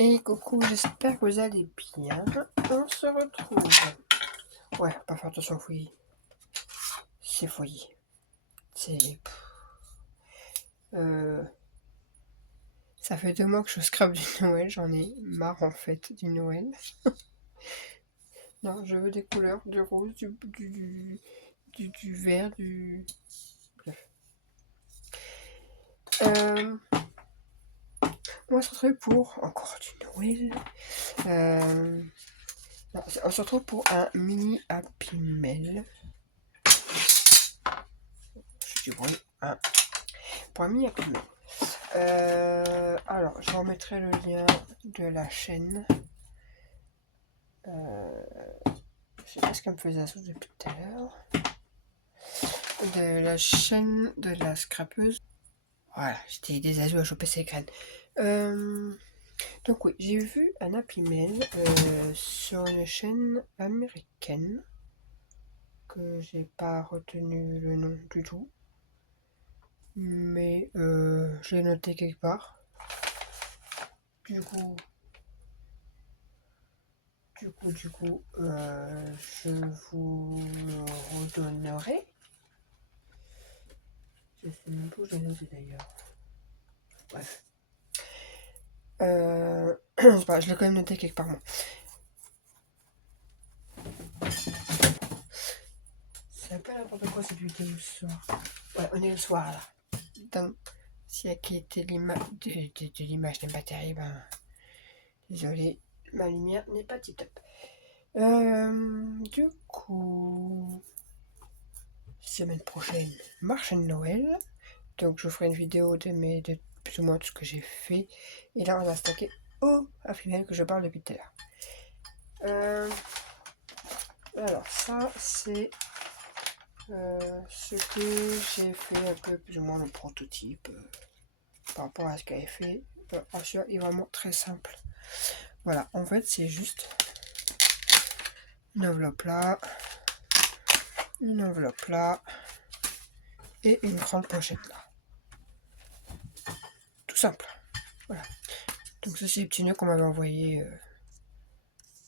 Et coucou, j'espère que vous allez bien. On se retrouve. Ouais, pas faire attention au foyer. C'est foyer. C'est. Ça fait 2 mois que je scrape du Noël. J'en ai marre en fait du Noël. Non, je veux des couleurs, du rose, du vert, du. Bref. On va se retrouver pour encore du Noël. Non, on se retrouve pour un mini Happy Mail. Je du bruit. Pour un mini Happy Mail. Alors, je remettrai le lien de la chaîne. Je sais pas ce qu'elle me faisait ça depuis tout à l'heure. De la chaîne de la scrapeuse. Voilà, j'étais des azous à choper ses graines. Donc oui, j'ai vu un Happy Mail sur une chaîne américaine que j'ai pas retenu le nom du tout. Mais je l'ai noté quelque part. Du coup, je vous le redonnerai. Je sais même pas où je l'ai noté d'ailleurs. Bref. Je sais pas, je l'ai quand même noté quelque part. Moi. C'est un peu n'importe quoi cette vidéo ce soir. Ouais, on est le soir là. Donc, si la qualité de l'image n'est pas terrible, hein, désolé, ma lumière n'est pas tip top. Du coup, semaine prochaine, marché de Noël. Donc, je ferai une vidéo de plus ou moins tout ce que j'ai fait. Et là, on va stacker au Happy Mail que je parle depuis tout à l'heure. Alors, ça, c'est ce que j'ai fait un peu plus ou moins le prototype par rapport à ce qu'elle fait. Celui-là est vraiment très simple. Voilà, en fait, c'est juste une enveloppe là et une grande pochette là. Tout simple. Voilà. Donc ça c'est les petits nœuds qu'on m'avait envoyé,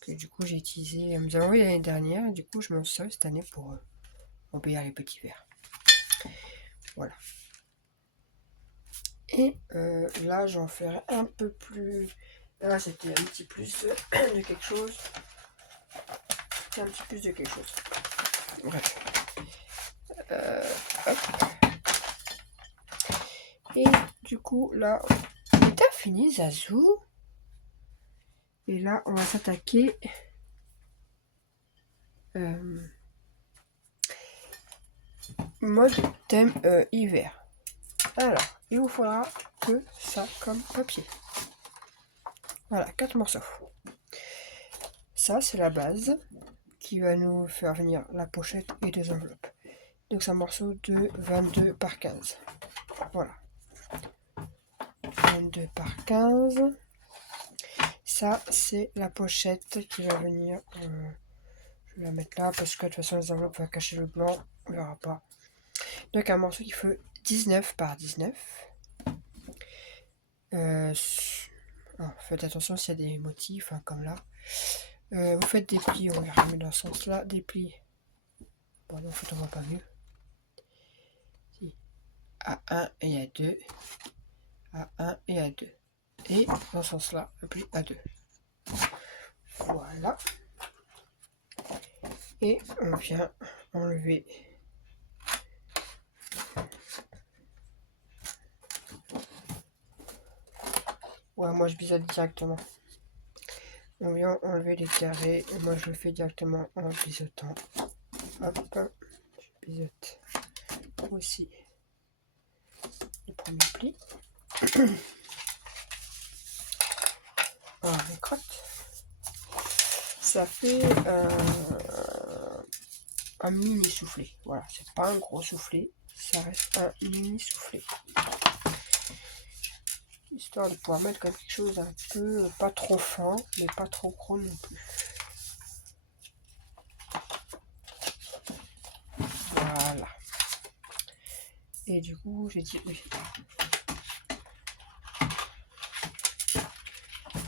que du coup j'ai utilisé. Elle me a envoyé l'année dernière et du coup je m'en sers cette année pour embellir les petits verres. Voilà. Et là j'en ferai un peu plus. Là c'était un petit plus de quelque chose. C'était un petit plus de quelque chose. Bref. Hop. Et du coup là, t'as fini Zazou. Et là on va s'attaquer mode thème hiver. Alors, il vous faudra que ça comme papier. Voilà, 4 morceaux. Ça, c'est la base qui va nous faire venir la pochette et 2 enveloppes. Donc, c'est un morceau de 22 par 15. Voilà. 22 par 15. Ça, c'est la pochette qui va venir. Je vais la mettre là parce que de toute façon, les enveloppes vont cacher le blanc. On verra pas. Donc, un morceau qui fait 19 par 19. Faites attention s'il y a des motifs, hein, comme là. Vous faites des plis, on verra mieux dans ce sens-là. Des plis. Bon, en fait, on voit pas mieux. Si. À 1 et à 2. À 1 et à 2. Et dans ce sens-là, un pli à 2. Voilà. Et on vient enlever. Ouais, moi je biseaute directement. On vient enlever les carrés. Et moi je le fais directement en biseautant. Hop. Je biseaute aussi le premier pli. Alors, les crottes. Ça fait un mini soufflé. Voilà, c'est pas un gros soufflé. Ça reste un mini soufflé. Histoire de pouvoir mettre quelque chose un peu, pas trop fin, mais pas trop gros non plus. Voilà. Et du coup, j'ai dit oui.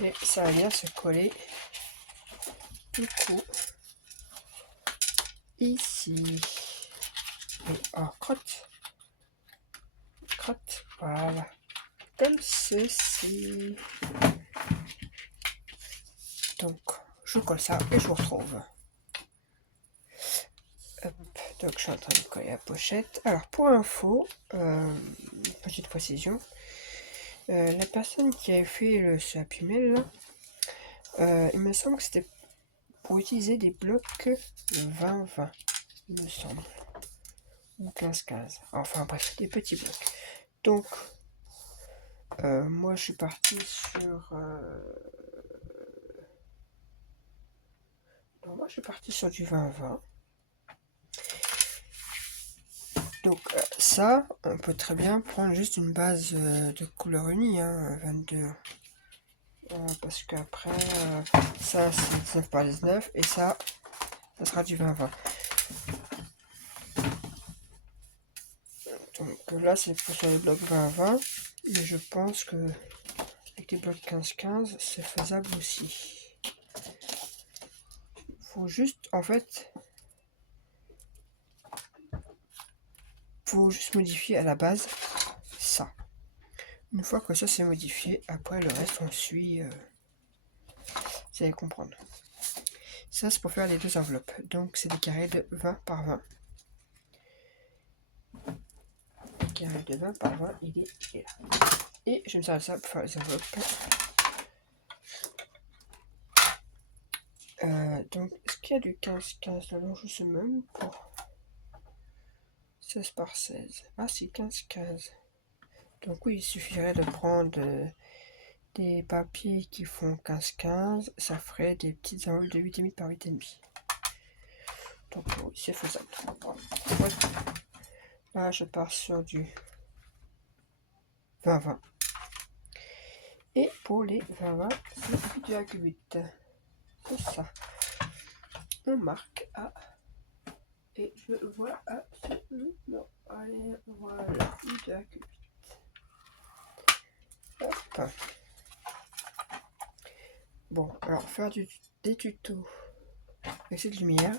Et ça va bien se coller du coup ici. Et en crotte, voilà, comme ceci. Donc je colle ça et je vous retrouve. Hop, donc je suis en train de coller la pochette. Alors pour info, petite précision, la personne qui avait fait ce Happy Mail là, il me semble que c'était pour utiliser des blocs 20-20, il me semble, ou 15-15, enfin bref, des petits blocs. Donc moi je suis parti sur du 20-20. Donc ça, on peut très bien prendre juste une base de couleur unie, hein, 22. Parce qu'après, ça c'est 19 par 19 et ça sera du 20-20. Donc là c'est sur les blocs 20-20, mais je pense que avec les blocs 15-15 c'est faisable aussi. Faut juste, en fait, faut juste modifier à la base ça. Une fois que ça c'est modifié, après le reste on suit, vous allez comprendre. Ça c'est pour faire les deux enveloppes, donc c'est des carrés de 20 par 20. Le carré de 20 par 20 il est là. Et je me sers de ça pour faire les enveloppes. Donc est-ce qu'il y a du 15-15 dedans? Je sais même pas. 16 par 16. Ah c'est 15-15. Donc oui, il suffirait de prendre des papiers qui font 15-15, ça ferait des petites enveloppes de 8,5 par 8,5. Donc oui, c'est faisable. Ouais. Là, je pars sur du 20-20. Et pour les 20-20, c'est 8,8. C'est ça. On marque A. Et je vois absolument. Allez, voilà, 8,8. Hop. Bon, alors faire des tutos avec cette lumière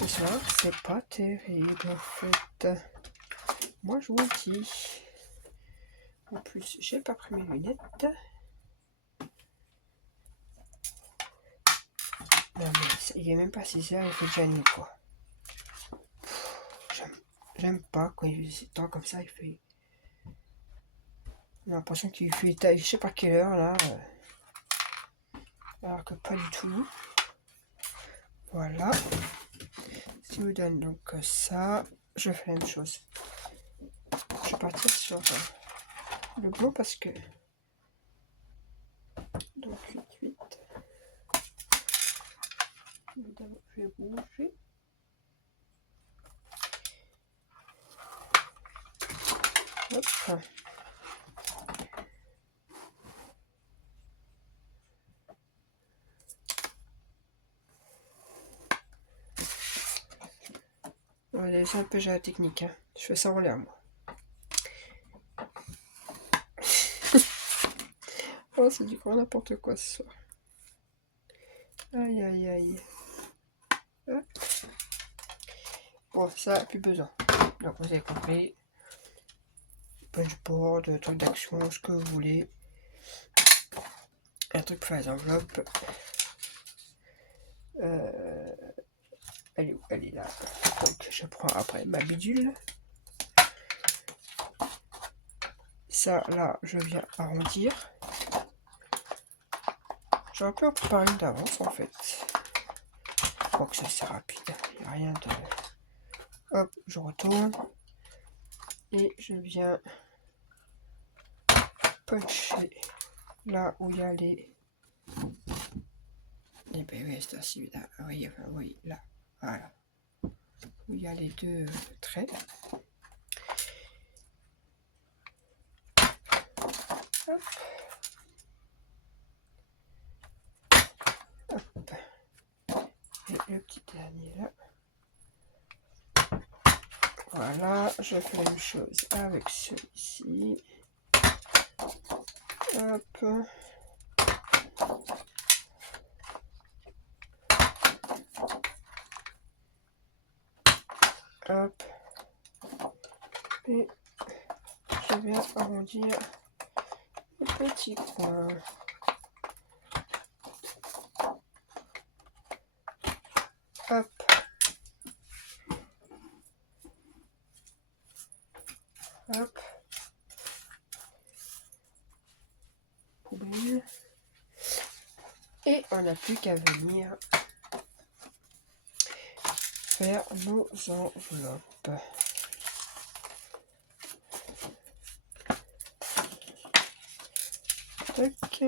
ce soir, c'est pas terrible en fait. Moi je vous le dis. En plus, j'ai pas pris mes lunettes. Non mais il est même pas 6 heures, il fait déjà nuit quoi. J'aime pas quand il fait temps comme ça, il fait. J'ai l'impression qu'il fait je sais pas quelle heure là. Alors que pas du tout. Voilà. Ce qui me donne donc ça. Je fais la même chose. Je vais partir sur le bleu parce que. Donc 8. Je vais bouger. Hop. Voilà, c'est un peu j'ai la technique. Hein. Je fais ça en l'air moi. Oh, c'est du grand n'importe quoi ce soir. Aïe aïe aïe. Hop. Bon, ça, plus besoin. Donc, vous avez compris. Punchboard, truc d'action, ce que vous voulez. Un truc pour faire les enveloppes. Elle est où? Elle est là. Donc, je prends après ma bidule. Ça, là, je viens arrondir. J'aurais pu en préparer une d'avance, en fait. Je crois que ça c'est rapide. Il n'y a rien de... Hop, je retourne. Et je viens puncher là où il y a les... Eh ben oui, c'est ainsi, là. Oui, enfin, oui, là. Voilà. Où il y a les deux traits. Hop. Hop. Et le petit dernier là. Voilà, je fais la même chose avec celui-ci. Hop. Hop. Et je viens arrondir les petits coins. Hop. Hop. Poubelle. Et on n'a plus qu'à venir faire nos enveloppes. Tac.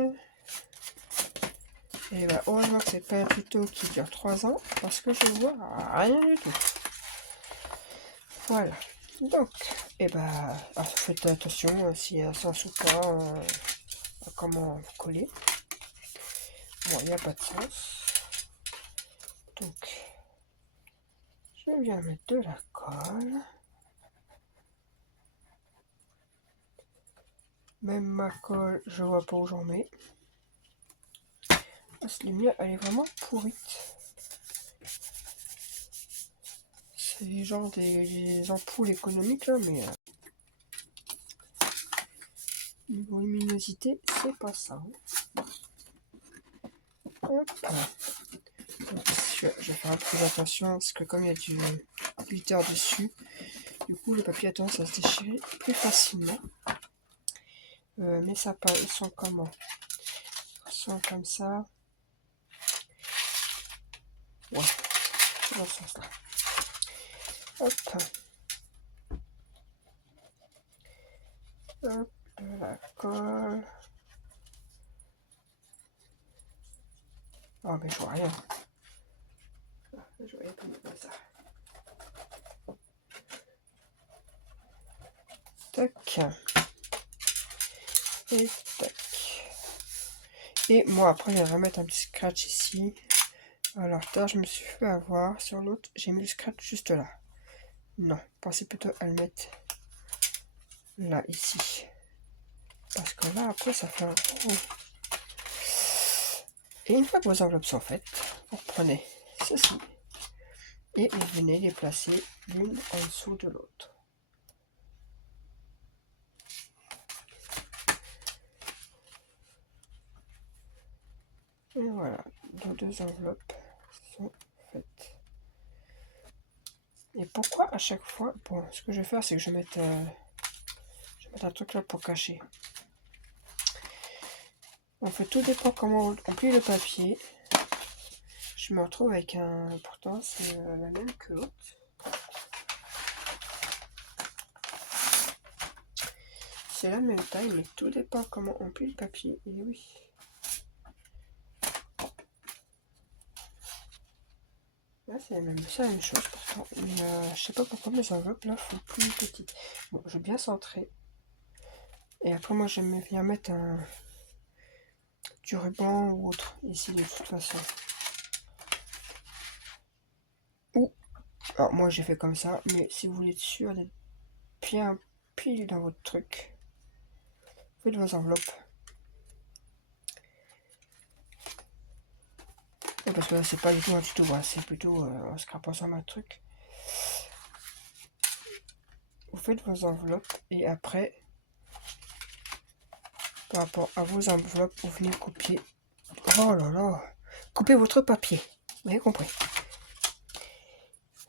Et bah, heureusement que c'est pas un tuto qui dure 3 ans parce que je vois rien du tout. Voilà. Donc, et bah, faites attention s'il y a un sens ou pas, à comment vous coller. Bon, il n'y a pas de sens. Donc, je viens mettre de la colle. Même ma colle, je vois pas où j'en mets. Parce que la mienne, elle est vraiment pourrite. C'est genre des ampoules économiques là, mais niveau luminosité, c'est pas ça. Hop. Donc, je vais faire un peu attention parce que comme il y a du glitter dessus, du coup le papier a tendance à se déchirer plus facilement. Mes sapins, ils sont comment? Ils sont comme ça. Ouais, c'est dans ce sens-là. Hop. Hop, de la colle. Oh, mais je vois rien. Je voyais pas mieux comme ça. Tac. Et tac. Et moi, après, je vais remettre un petit scratch ici. Alors, là, je me suis fait avoir. Sur l'autre, j'ai mis le scratch juste là. Non, pensez plutôt à le mettre là, ici. Parce que là, après, ça fait un gros. Et une fois que vos enveloppes sont faites, vous prenez ceci et vous venez les placer l'une en dessous de l'autre. Et voilà, nos deux enveloppes sont faites. Et pourquoi à chaque fois, bon, ce que je vais faire, c'est que je vais mettre un truc là pour cacher. En fait, tout dépend comment on plie le papier. Je me retrouve avec un, pourtant c'est la même que l'autre. C'est la même taille, mais tout dépend comment on plie le papier. Et oui. Là, c'est la même chose pourtant. Mais je sais pas pourquoi mes enveloppes là font plus petites. Bon, je vais bien centrer. Et après, moi, j'aime bien mettre du ruban ou autre ici de toute façon. Ou, alors moi, j'ai fait comme ça, mais si vous voulez être sûr d'être bien pile dans votre truc, faites vos enveloppes. Et parce que là, c'est pas du tout un tuto, hein, c'est plutôt en scrapant sur ma truc. Vous faites vos enveloppes et après, par rapport à vos enveloppes, vous venez couper. Oh là là, coupez votre papier. Vous avez compris.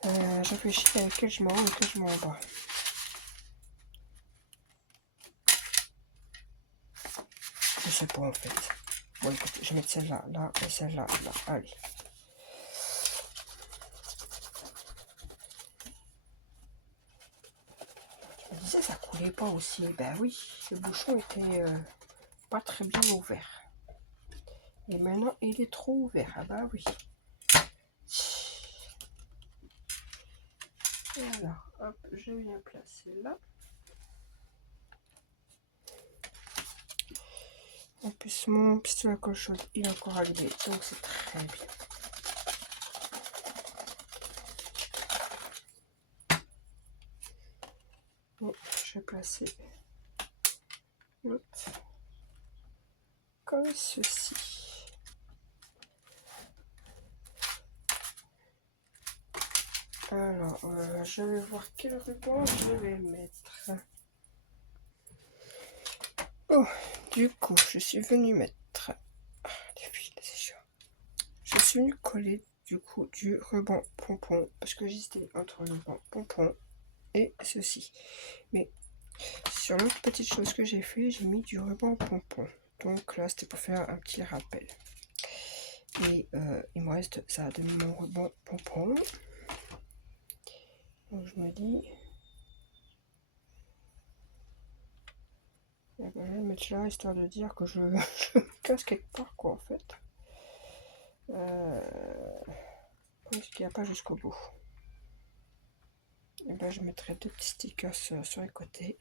Je réfléchis à laquelle je m'en haut et laquelle je m'en bas. Je sais pas en fait. Bon écoutez, je vais mettre celle-là, là, et celle-là, là. Allez. Je me disais, ça coulait pas aussi. Ben oui, le bouchon était pas très bien ouvert. Et maintenant, il est trop ouvert. Ah bah oui. Alors, hop, je viens placer là. En plus, mon pistolet à colle chaude, il est encore allumé, donc c'est très bien. Et je vais placer l'autre comme ceci. Alors, je vais voir quel ruban je vais mettre. Oh, du coup, je suis venue mettre les fils, c'est chiant. Je suis venue coller du coup du ruban pompon parce que j'hésitais entre le ruban pompon et ceci. Mais sur l'autre petite chose que j'ai fait, j'ai mis du ruban pompon. Donc là, c'était pour faire un petit rappel. Et il me reste ça de mon ruban pompon. Donc je me dis, je vais le mettre là histoire de dire que je me casse quelque part quoi en fait. Parce qu'il n'y a pas jusqu'au bout. Et ben je mettrai 2 petits stickers sur les côtés.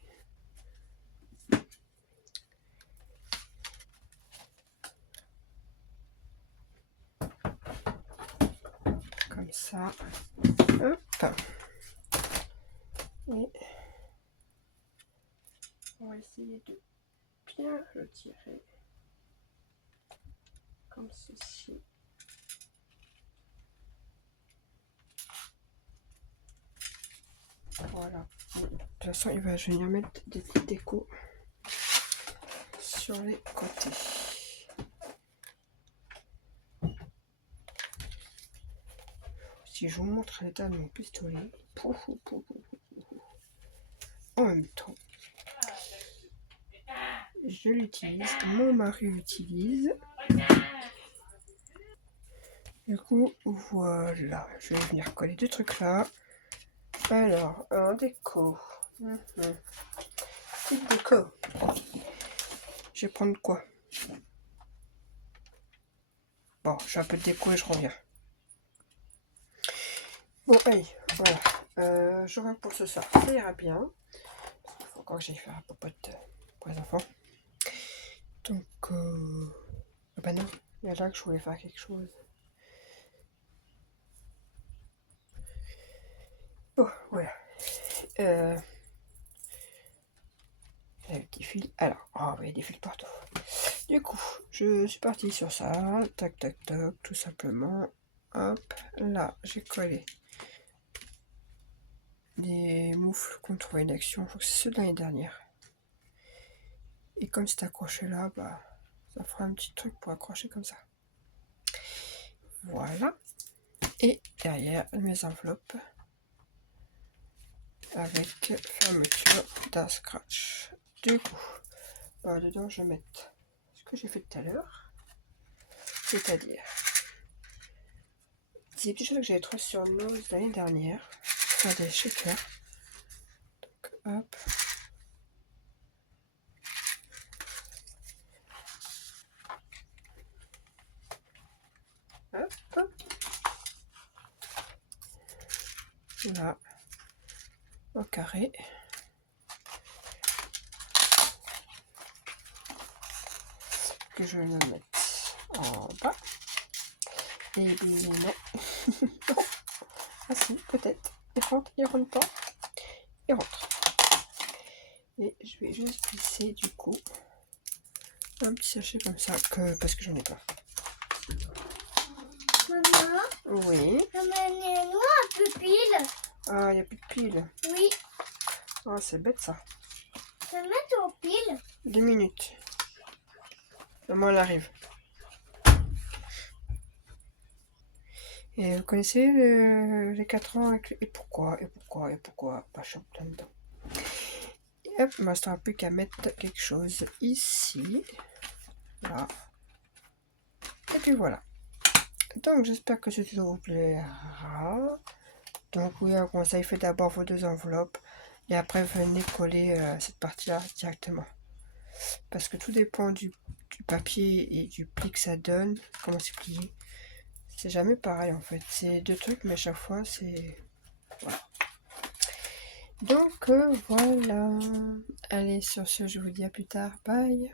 Comme ça. Hop. Et on va essayer de bien le tirer. Comme ceci. Voilà. Et de toute façon, il va venir mettre des petites décos sur les côtés. Si je vous montre l'état de mon pistolet, en même temps, je l'utilise, mon mari l'utilise. Du coup, voilà, je vais venir coller 2 trucs là. Alors, en déco. Petite déco. Je vais prendre quoi? Bon, j'ai un peu de déco et je reviens. Bon, allez, voilà. Je reviens pour ce soir. Ça ira bien. Parce qu'il faut encore que j'aille faire un popote pour les enfants. Donc, bah non, il y a là que je voulais faire quelque chose. Bon, voilà. Avec des fils. Alors, oh, il y a des fils partout. Du coup, je suis partie sur ça. Tac, tac, tac, tout simplement. Hop, là, j'ai collé des moufles qu'on trouvait une action. Je crois que c'est ceux de l'année dernière. Et comme c'est accroché là, bah, ça fera un petit truc pour accrocher comme ça. Voilà. Et derrière, mes enveloppes avec fermeture d'un scratch. Du coup, dedans, je vais mettre ce que j'ai fait tout à l'heure. C'est-à-dire des petites choses que j'avais trouvées sur Nose l'année dernière. Faire des shakers. Donc, hop. Hop. Là. Au carré. Que je vais le mettre en bas. Et non. Non. Ah si, peut-être. Il rentre pas. Il rentre. Et je vais juste glisser du coup un petit sachet comme ça, parce que j'en ai pas. Maman? Oui. Ramenez-moi un peu pile. Ah, il n'y a plus de pile. Oui. Oh, c'est bête ça. Je vais mettre en pile. 2 minutes. Maman, elle arrive. Et vous connaissez les 4 ans avec... Et pourquoi pas je suis en plein dedans. Et hop, il me restera plus qu'à mettre quelque chose ici. Là. Et puis voilà. Donc j'espère que ce tuto vous plaira. Donc oui, un conseil, faites d'abord vos 2 enveloppes. Et après venez coller cette partie-là directement. Parce que tout dépend du papier et du pli que ça donne. Comment c'est plié. C'est jamais pareil en fait. C'est 2 trucs, mais à chaque fois c'est... Voilà. Donc voilà. Allez, sur ce, je vous dis à plus tard. Bye.